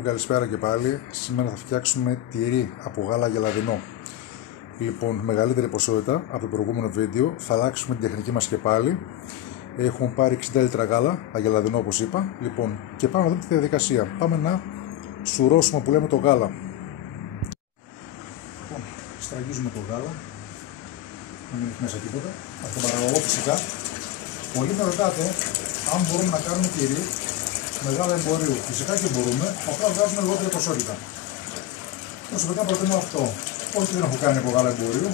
μου, καλησπέρα και πάλι. Σήμερα θα φτιάξουμε τυρί από γάλα γελαδινό. Λοιπόν, μεγαλύτερη ποσότητα από το προηγούμενο βίντεο. Θα αλλάξουμε την τεχνική μας και πάλι. Έχουμε πάρει 60 λίτρα γάλα, αγελαδινό όπως είπα. Λοιπόν, και πάμε να δούμε τη διαδικασία. Πάμε να σουρώσουμε που λέμε το γάλα. Λοιπόν, στραγγίζουμε το γάλα. Να μην έχει μέσα τίποτα. Από τον παραγωγό φυσικά. Πολλοί με ρωτάτε αν μπορούμε να κάνουμε τυρί μεγάλο εμπορίου. Φυσικά και μπορούμε, απλά βγάζουμε λιγότερη ποσότητα. Προσωπικά προτιμώ αυτό. Όχι, δεν έχω κάνει από γάλα εμπορίου,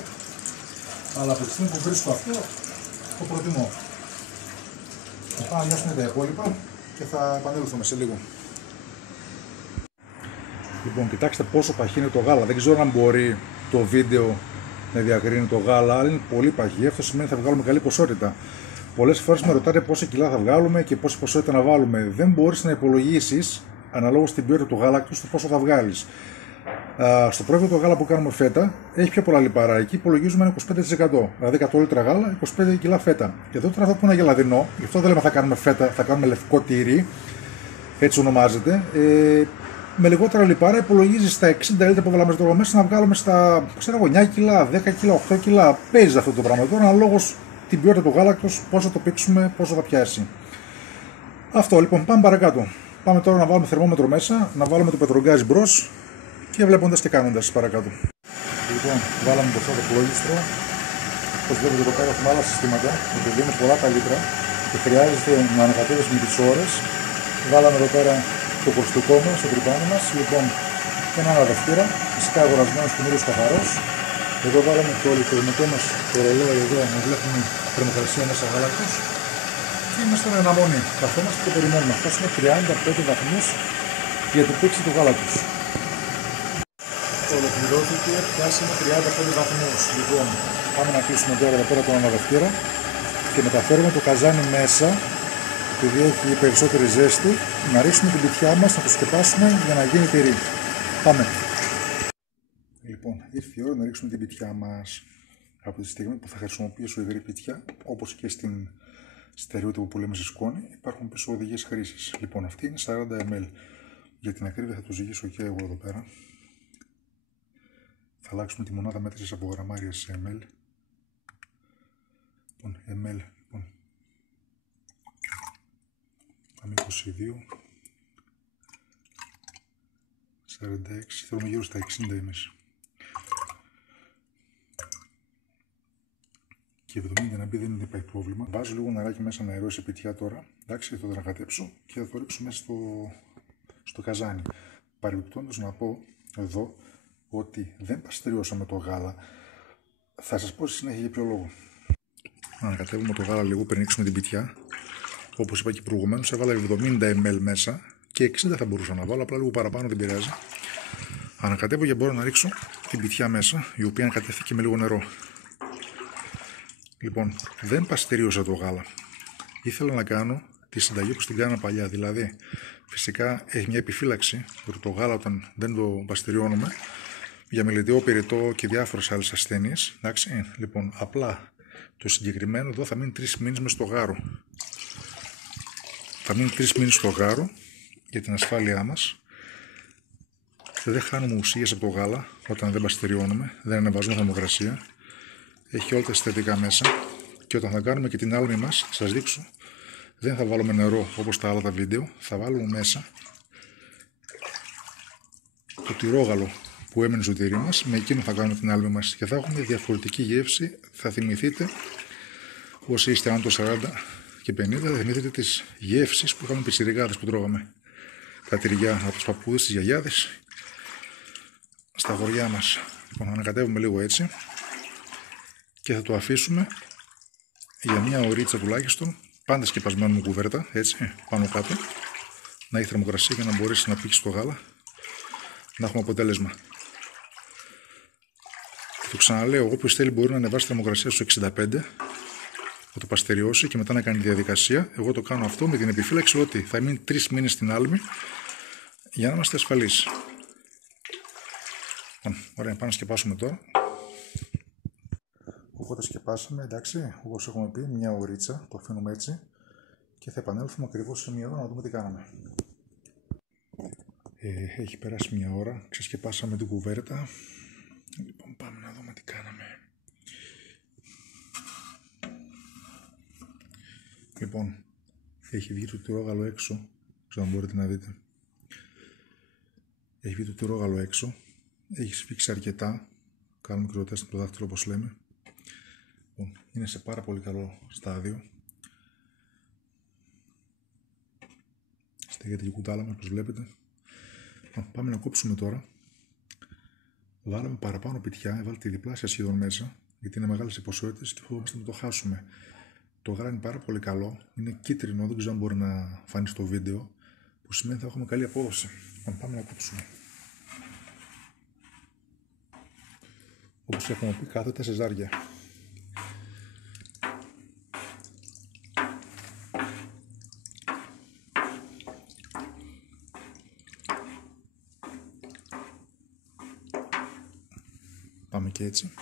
αλλά από τη στιγμή που βρίσκω αυτό, το προτιμώ. Θα πάμε να γιάσουμε τα υπόλοιπα και θα επανέλθουμε σε λίγο. Λοιπόν, κοιτάξτε πόσο παχύ είναι το γάλα. Δεν ξέρω αν μπορεί το βίντεο να διακρίνει το γάλα, αλλά είναι πολύ παχύ. Αυτό σημαίνει ότι θα βγάλουμε καλή ποσότητα. Πολλές φορές με ρωτάτε πόσα κιλά θα βγάλουμε και πόση ποσότητα να βάλουμε. Δεν μπορείς να υπολογίσεις αναλόγως στην ποιότητα του γάλακτος το πόσο θα βγάλεις. Στο πρώτο το γάλα που κάνουμε φέτα έχει πιο πολλά λιπαρά. Εκεί υπολογίζουμε ένα 25%. Δηλαδή 100 λίτρα γάλα, 25 κιλά φέτα. Εδώ τώρα αυτό που είναι γελαδινό, γι' αυτό δεν λέμε θα κάνουμε φέτα, θα κάνουμε λευκό τυρί, έτσι ονομάζεται. Με λιγότερα λιπαρά υπολογίζεις τα 60 λίτρα που βάλαμε τώρα μέσα να βγάλουμε στα 9 κιλά, 10 κιλά, 8 κιλά. Παίζει αυτό το πράγμα τώρα αναλόγως την ποιότητα του γάλακτος, πόσο το πήξουμε, πόσο θα πιάσει. Αυτό λοιπόν, πάμε παρακάτω. Πάμε τώρα να βάλουμε θερμόμετρο μέσα, να βάλουμε το πετρογκάζι μπρος και βλέποντας και κάνοντας παρακάτω. Λοιπόν, βάλαμε μπροστά το πλόγιστρο. Όπως βλέπετε εδώ πέρα έχουμε άλλα συστήματα, γιατί δίνουν πολλά τα λίτρα και χρειάζεται να ανακατεύεις με τις ώρες. Βάλαμε εδώ πέρα το προστικό μας, το τρυπάνι μας. Λοιπόν, ένα αναδευτήρα, φυσικά αγορασμένος και μύριος καθαρός. Εδώ βάλαμε το ηλεκτρονικό μας το ρολόι εδώ να βλέπουμε θερμοκρασία μέσα γάλακτος και είμαστε στην αναμονή. Καθόμαστε και περιμένουμε. Αυτός είναι 35 βαθμούς για την πήξη του γάλακτος. Ολοκληρώθηκε, πιάσαμε 35 βαθμούς. Λοιπόν, πάμε να κλείσουμε τώρα εδώ πέρα τον αναδευτήρα και μεταφέρουμε το καζάνι μέσα, επειδή έχει περισσότερη ζέστη, να ρίξουμε την πιτιά μας, να το σκεπάσουμε για να γίνει τυρί. Πάμε. Λοιπόν, ήρθε η ώρα να ρίξουμε την πιτιά μας. Από τη στιγμή που θα χρησιμοποιήσω υγρή πιτιά, όπως και στην στερεότυπο που λέμε σε σκόνη, υπάρχουν πίσω οδηγίες χρήσης. Λοιπόν, αυτή είναι 40 ml. Για την ακρίβεια θα το ζυγίσω και εγώ εδώ πέρα. Θα αλλάξουμε τη μονάδα μέτρησης από γραμμάρια σε ml. Λοιπόν, ml, λοιπόν. Πάμε 22. 46, θέλουμε γύρω στα 60 εμείς. Και 70 να μπει δεν υπάρχει πρόβλημα. Βάζω λίγο νεράκι μέσα να νερώσει η πιτιά τώρα. Εντάξει, θα το ανακατέψω και θα το ρίξω μέσα στο καζάνι. Παρεμπιπτόντως να πω εδώ ότι δεν παστεριώσαμε το γάλα. Θα σας πω στη συνέχεια για ποιο λόγο. Ανακατεύουμε το γάλα λίγο πριν ρίξουμε την πιτιά. Όπως είπα και προηγουμένως, έβαλα 70 ml μέσα και 60 θα μπορούσα να βάλω, απλά λίγο παραπάνω δεν πειράζει. Ανακατεύω και μπορώ να ρίξω την πιτιά μέσα, η οποία ανακατεύθηκε με λίγο νερό. Λοιπόν, δεν παστερίωσα το γάλα. Ήθελα να κάνω τη συνταγή που την κάνα παλιά. Δηλαδή, φυσικά έχει μια επιφύλαξη ότι το γάλα όταν δεν το παστεριώνουμε για μελιτιό πυρετό και διάφορες άλλες ασθένειες. Εντάξει, λοιπόν, απλά το συγκεκριμένο εδώ θα μείνει 3 μήνες μες στο γάρο. Θα μείνει 3 μήνες στο γάρο για την ασφάλειά μας. Δεν χάνουμε ουσίες από το γάλα όταν δεν παστεριώνουμε, δεν ανεβάζουμε θερμοκρασία. Έχει όλα τα συστατικά μέσα και όταν θα κάνουμε και την άλμη μας, θα σας δείξω, δεν θα βάλουμε νερό όπως τα άλλα τα βίντεο, θα βάλουμε μέσα το τυρόγαλο που έμεινε στο τυρί μας, με εκείνο θα κάνουμε την άλμη μας και θα έχουμε διαφορετική γεύση. Θα θυμηθείτε, όσοι είστε άνω το 40 και 50, θα θυμηθείτε τις γεύσεις που είχαμε πιτσιρικάδες που τρώγαμε. Τα τυριά από τους παππούδες, τις γιαγιάδες, στα χωριά μας. Λοιπόν, ανακατεύουμε λίγο έτσι και θα το αφήσουμε για μια ωρίτσα τουλάχιστον, πάντα σκεπασμένο με κουβέρτα, έτσι, πάνω κάτω, να έχει θερμοκρασία για να μπορέσει να πήξει το γάλα, να έχουμε αποτέλεσμα. Και το ξαναλέω, όποιος θέλει μπορεί να ανεβάσει θερμοκρασία στο 65, να το παστεριώσει και μετά να κάνει τη διαδικασία. Εγώ το κάνω αυτό με την επιφύλαξη ότι θα μείνει 3 μήνες στην άλμη για να είμαστε ασφαλείς. Ωραία, πάμε να σκεπάσουμε τώρα. Οπότε σκεπάσαμε, εντάξει, όπως έχουμε πει, μια ωρίτσα, το αφήνουμε έτσι και θα επανέλθουμε ακριβώς σε μια ώρα να δούμε τι κάναμε. Έχει περάσει μια ώρα, ξεσκεπάσαμε την κουβέρτα. Λοιπόν, πάμε να δούμε τι κάναμε. Λοιπόν, έχει βγει το τυρόγαλο έξω, ξέρω αν μπορείτε να δείτε. Έχει βγει το τυρόγαλο έξω, έχει σφίξει αρκετά, κάνουμε και το τεστ με το δάχτυλο όπως λέμε. Λοιπόν, είναι σε πάρα πολύ καλό στάδιο. Στέγεται και η κουτάλα μας, όπως βλέπετε. Πάμε να κόψουμε τώρα. Βάλαμε παραπάνω πιτιά, έβαλε τη διπλάσια σχεδόν μέσα, γιατί είναι μεγάλες οι ποσότητες και φοβόμαστε να το χάσουμε. Το γάλα είναι πάρα πολύ καλό, είναι κίτρινο, δεν ξέρω αν μπορεί να φανεί στο βίντεο, που σημαίνει θα έχουμε καλή απόδοση. Πάμε να κόψουμε. Όπως έχουμε πει, κάθεται σε ζάρια. Πάμε και έτσι.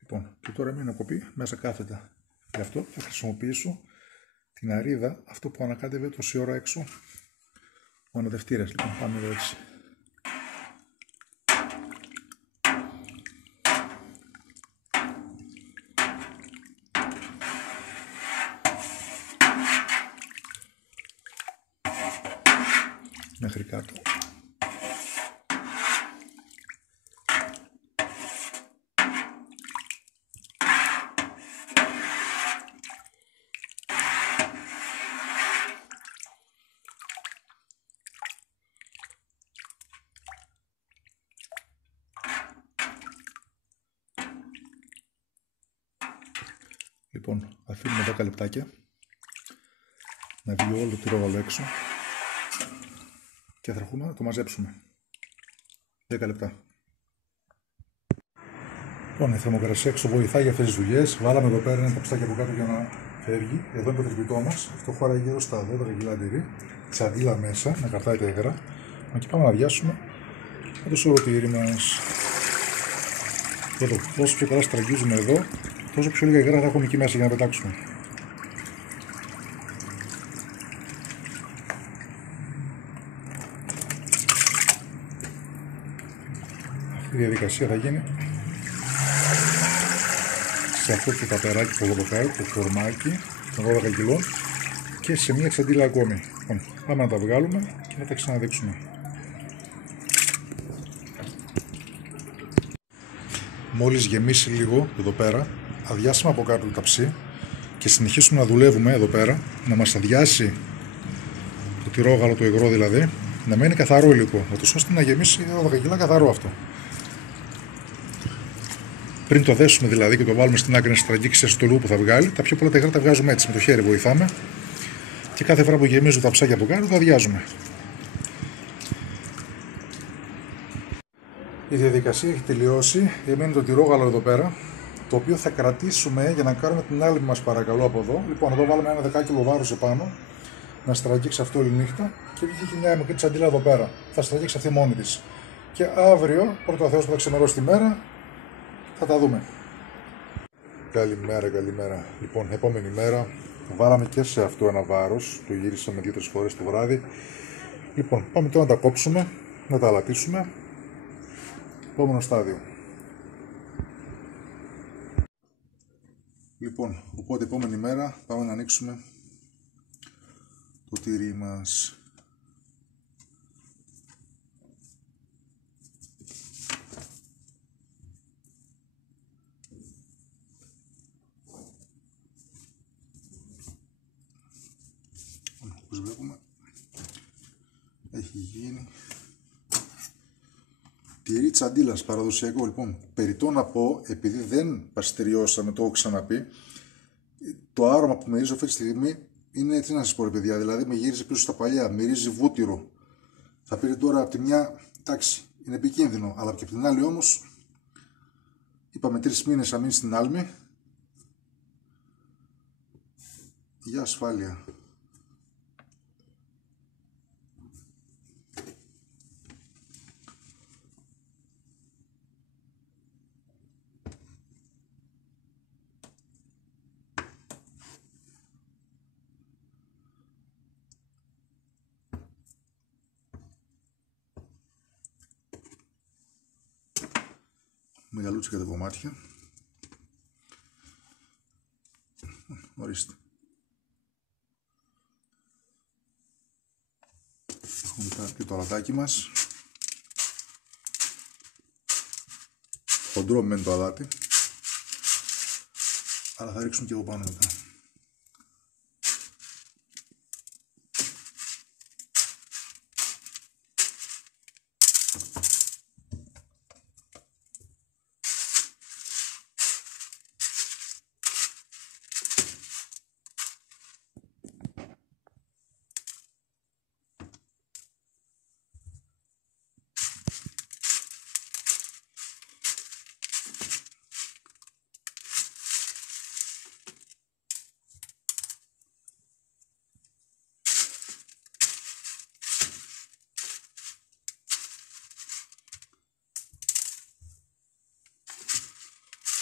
Λοιπόν, και τώρα μην κοπεί, μέσα κάθετα. Γι' αυτό θα χρησιμοποιήσω την αρίδα, αυτό που ανακάτευε τόση ώρα έξω ο αναδευτήρας. Λοιπόν, πάμε εδώ έτσι. Μέχρι κάτω. Λοιπόν, αφήνουμε 10 λεπτάκια να βγει όλο το τυρόγαλο έξω και θα έρχομαι να το μαζέψουμε. 10 λεπτά. Λοιπόν, η θερμοκρασία έξω βοηθάει για αυτές τις δουλειές. Βάλαμε εδώ πέρα ένα ταψάκι από κάτω για να φεύγει. Εδώ είναι το τρυπητό μας. Αυτό χωράει γύρω στα 12 κιλά τυρί. Τσαντίλα μέσα, να κρατάει τα υγρά. Και πάμε να αδειάσουμε με το σωροτήρι μας. Εδώ, όσο πιο καλά στραγγίζουμε εδώ, τόσο πιο λίγα υγρά θα έχουμε εκεί μέσα για να πετάξουμε. Αυτή η διαδικασία θα γίνει σε αυτό το ταπεράκι που εδώ το φορμάκι των 12 κιλών και σε μία ξαντίλα ακόμη. Λοιπόν, πάμε να τα βγάλουμε και θα τα ξαναδείξουμε. Μόλις γεμίσει λίγο εδώ πέρα, αδειάσαμε από κάτω το ταψί και συνεχίσουμε να δουλεύουμε εδώ πέρα, να μας αδειάσει το τυρόγαλο, το υγρό δηλαδή, να μένει καθαρό υλικό, ώστε να γεμίσει 12 κιλά καθαρό αυτό. Πριν το δέσουμε δηλαδή και το βάλουμε στην άκρη να στραγγίξει στο λούπο που θα βγάλει, τα πιο πολλά τα υγρά τα βγάζουμε έτσι, με το χέρι βοηθάμε και κάθε φορά που γεμίζω τα ψάκια από κάτω το αδειάζουμε. Η διαδικασία έχει τελειώσει, έμεινε το τυρόγαλο εδώ πέρα, το οποίο θα κρατήσουμε για να κάνουμε την άλλη μας παρακαλώ από εδώ. Λοιπόν, εδώ βάλουμε ένα 10 κιλό βάρος επάνω, να στραγγίξει αυτό όλη νύχτα και βγήκε μια μικρή τσαντίλα εδώ πέρα. Θα στραγγίξει αυτή μόνη της. Και αύριο, πρώτο Θεός που θα ξεμερώσει τη μέρα, θα τα δούμε. Καλημέρα, καλημέρα. Λοιπόν, επόμενη μέρα βάλαμε και σε αυτό ένα βάρος, το γύρισαμε 2-3 φορές το βράδυ. Λοιπόν, πάμε τώρα να τα κόψουμε, να τα αλατίσουμε. Επόμενο στάδιο. Λοιπόν, οπότε επόμενη μέρα πάμε να ανοίξουμε το τυρί μας. Όπως βλέπουμε έχει γίνει τυρί τσαντίλας παραδοσιακό. Λοιπόν, περιττό να πω, επειδή δεν παστεριώσαμε, το έχω ξαναπεί, το άρωμα που μυρίζω αυτή τη στιγμή είναι, τι να σας πω ρε παιδιά, δηλαδή με γύριζε πίσω στα παλιά, μυρίζει βούτυρο. Θα πήρε τώρα από τη μια, εντάξει, είναι επικίνδυνο, αλλά και από την άλλη όμως, είπαμε 3 μήνες να μείνει στην άλμη, για ασφάλεια. μεγαλούτσικα τα κομμάτια. Ορίστε. Έχουμε τώρα και το αλατάκι μας. Χοντρό μεν το αλάτι, αλλά θα ρίξουμε και εγώ πάνω μετά.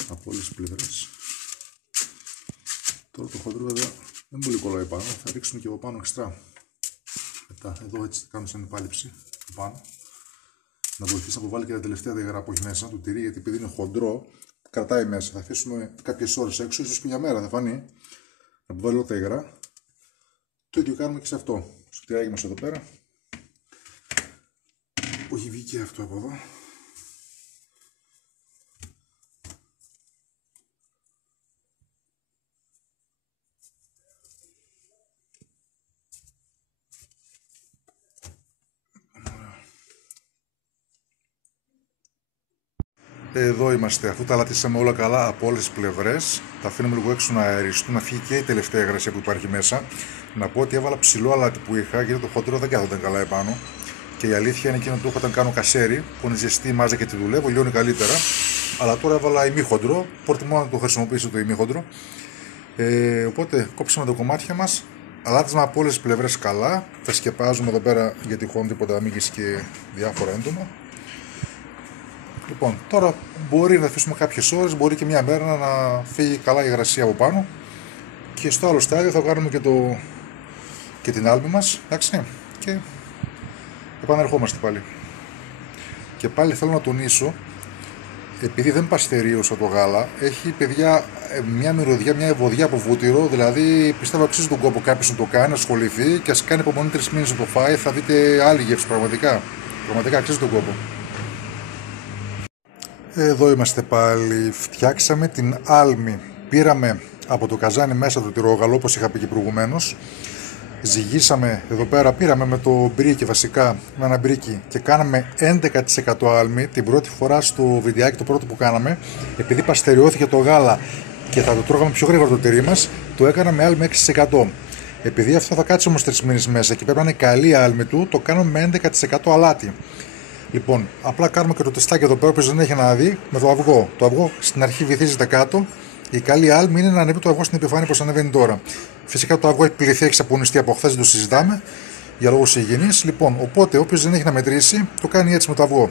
Από όλες τις πλευρές. Τώρα το χοντρό βέβαια δεν πολύ κολλάει πάνω, θα ρίξουμε και από πάνω εξτρά. Μετά εδώ έτσι θα κάνουμε σαν επάλυψη πάνω. Να βοηθήσει να αποβάλει και τα τελευταία υγρά που έχει μέσα το τυρί, γιατί επειδή είναι χοντρό κρατάει μέσα. Θα αφήσουμε κάποιες ώρες έξω, ίσως και μια μέρα θα φανεί, να αποβάλει όλα τα υγρά. Το ίδιο κάνουμε και σε αυτό, στο τυράκι μας εδώ πέρα, που έχει βγει και αυτό από εδώ. Εδώ είμαστε, αφού τα λατήσαμε όλα καλά από όλες τις πλευρές, τα αφήνουμε λίγο έξω να αεριστούν, να φύγει και η τελευταία υγρασία που υπάρχει μέσα. Να πω ότι έβαλα ψηλό αλάτι που είχα, γιατί το χοντρό δεν κάθονταν καλά επάνω. Και η αλήθεια είναι εκείνο το έχω όταν κάνω κασέρι, που είναι ζεστή μάζα και τη δουλεύω, λιώνει καλύτερα. Αλλά τώρα έβαλα ημίχοντρο, προτιμώ να το χρησιμοποιήσω το ημίχοντρο. Οπότε κόψαμε τα κομμάτια μας, αλάτισμα από όλες τις πλευρές καλά. Τα σκεπάζουμε εδώ πέρα για τυχόν τίποτα μύγεις και διάφορα έντομα. Λοιπόν, τώρα μπορεί να αφήσουμε κάποιες ώρες, μπορεί και μια μέρα να φύγει καλά η υγρασία από πάνω. Και στο άλλο στάδιο θα κάνουμε και την άλμη μας, εντάξει, και επανερχόμαστε πάλι. Και πάλι θέλω να τονίσω, επειδή δεν παστερίωσα το γάλα, έχει παιδιά μια μυρωδιά, μια ευωδιά από βούτυρο, δηλαδή πιστεύω αξίζει τον κόπο κάποιος να το κάνει, να ασχοληθεί και ας κάνει υπομονή 3 μήνες να το φάει, θα δείτε άλλη γεύση πραγματικά. Πραγματικά αξίζει τον κόπο. Εδώ είμαστε πάλι, φτιάξαμε την άλμη, πήραμε από το καζάνι μέσα το τυρόγαλο όπως είχα πει και προηγουμένως, ζυγίσαμε εδώ πέρα, πήραμε με το μπρίκι βασικά, με ένα μπρίκι και κάναμε 11% άλμη την πρώτη φορά στο βιντεάκι το πρώτο που κάναμε, επειδή παστεριώθηκε το γάλα και θα το τρώγαμε πιο γρήγορα το τυρί μας, το έκαναμε άλμη 6%. Επειδή αυτό θα κάτσει όμως 3 μήνες μέσα και πρέπει να είναι καλή η άλμη του, το κάνουμε με 11% αλάτι. Λοιπόν, απλά κάνουμε και το τεστάκι εδώ πέρα, όποιος δεν έχει να δει, με το αυγό. Το αυγό στην αρχή βυθίζεται κάτω. Η καλή άλμη είναι να ανέβει το αυγό στην επιφάνεια όπως ανεβαίνει τώρα. Φυσικά το αυγό έχει πληθεί, έχει σαπονιστεί από χθες, δεν το συζητάμε για λόγους υγιεινής. Λοιπόν, οπότε όποιος δεν έχει να μετρήσει, το κάνει έτσι με το αυγό.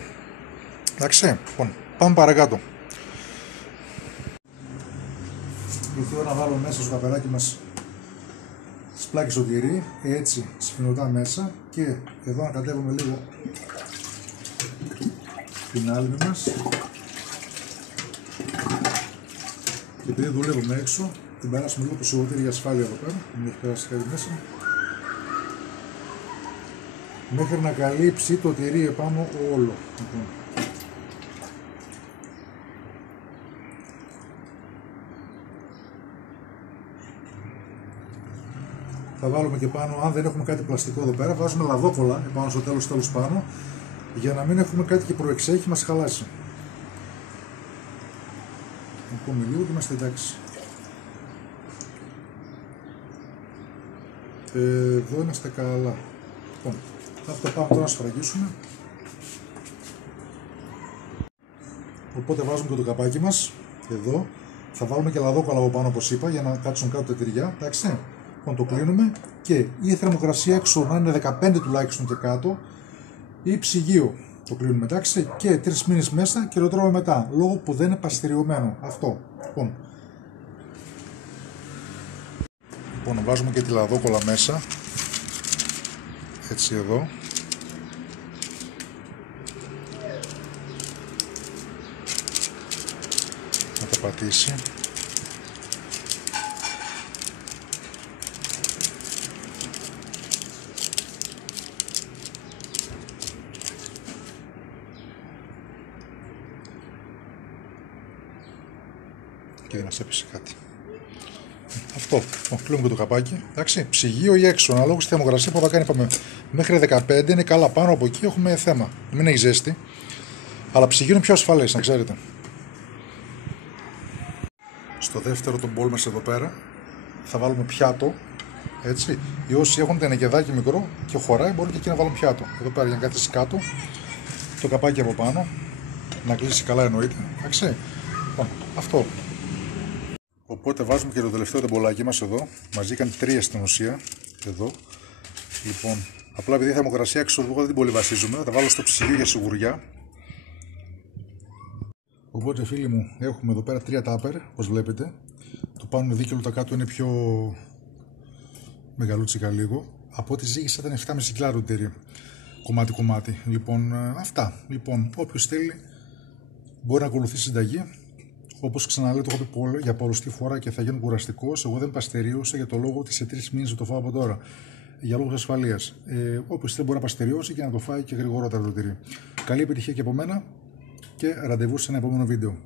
Εντάξει, λοιπόν, πάμε παρακάτω. Ήρθε η ώρα να βάλω μέσα στο καπελάκι μας σπλάκι στο τυρί, έτσι σφινωτά μέσα και εδώ να κατέβουμε λίγο την άλμη μας και επειδή δουλεύουμε έξω την περάσουμε λίγο το σιγοτήρι για ασφάλεια εδώ πέρα, μην έχει περάσει κάτι μέσα, μέχρι να καλύψει το τυρί επάνω όλο. Θα βάλουμε και πάνω, αν δεν έχουμε κάτι πλαστικό εδώ πέρα, βάζουμε λαδόκολλα επάνω στο τέλος πάνω, για να μην έχουμε κάτι και προεξέχει, μας χαλάσει. Ακόμη λίγο και είμαστε εντάξει. Εδώ είμαστε καλά. Λοιπόν, θα πάμε τώρα να σφραγίσουμε. Οπότε βάζουμε και το καπάκι μας, εδώ. Θα βάλουμε και λαδόκολλα από πάνω όπως είπα, για να κάτσουν κάτω τα τυριά, εντάξει. Λοιπόν, το κλείνουμε και η θερμοκρασία έξω να είναι 15 τουλάχιστον και κάτω ή ψυγείο. Το κλείνουμε, εντάξει, και 3 μήνες μέσα και το τρώμε μετά, λόγω που δεν είναι παστεριωμένο. Αυτό. Λοιπόν, βάζουμε και τη λαδόκολλα μέσα, έτσι εδώ. πατήσει. Και δεν μας έπεσε κάτι. Αυτό. Κλείνουμε και το καπάκι. Εντάξει, ψυγείο ή έξω, αναλόγως στη θερμοκρασία που θα κάνει. Είπαμε μέχρι 15 είναι καλά, πάνω από εκεί έχουμε θέμα. Μην έχει ζέστη. Αλλά ψυγείο είναι πιο ασφαλές, να ξέρετε. Στο δεύτερο τον μπολ μας εδώ πέρα θα βάλουμε πιάτο. Έτσι. Οι όσοι έχουν τενεκεδάκι μικρό και χωράει, μπορούν και εκεί να βάλουν πιάτο. Εδώ πέρα για να κάθίσει κάτω. Το καπάκι από πάνω. Να κλείσει καλά εννοείται. Εντάξει. Αυτό. Οπότε βάζουμε και το τελευταίο τεμπολάκι μας εδώ. Μαζί κάνει 3 στην ουσία. Εδώ. Λοιπόν, απλά επειδή η θερμοκρασία έξω εγώ δεν την πολύ βασίζουμε, θα τα βάλω στο ψυγείο για σιγουριά. Οπότε φίλοι μου, έχουμε εδώ πέρα 3 τάπερ, όπως βλέπετε. Το πάνω είναι δίκαιο, το κάτω είναι πιο μεγαλούτσικα λίγο. Από ό,τι ζύγισα ήταν 7,5 κιλά ρουτήρι. Κομμάτι-κομμάτι. Λοιπόν, αυτά. Λοιπόν, όποιος θέλει μπορεί να ακολουθήσει συνταγή. Όπως ξαναλέω, το έχω πει για πολλωστή φορά και θα γίνω κουραστικός. Εγώ δεν παστερίωσα για το λόγο ότι σε 3 μήνες το φάω από τώρα. Για λόγους ασφαλείας. Όποιος θέλει μπορεί να παστεριώσει και να το φάει και γρηγορότερα το τυρί. Καλή επιτυχία και από μένα και ραντεβού σε ένα επόμενο βίντεο.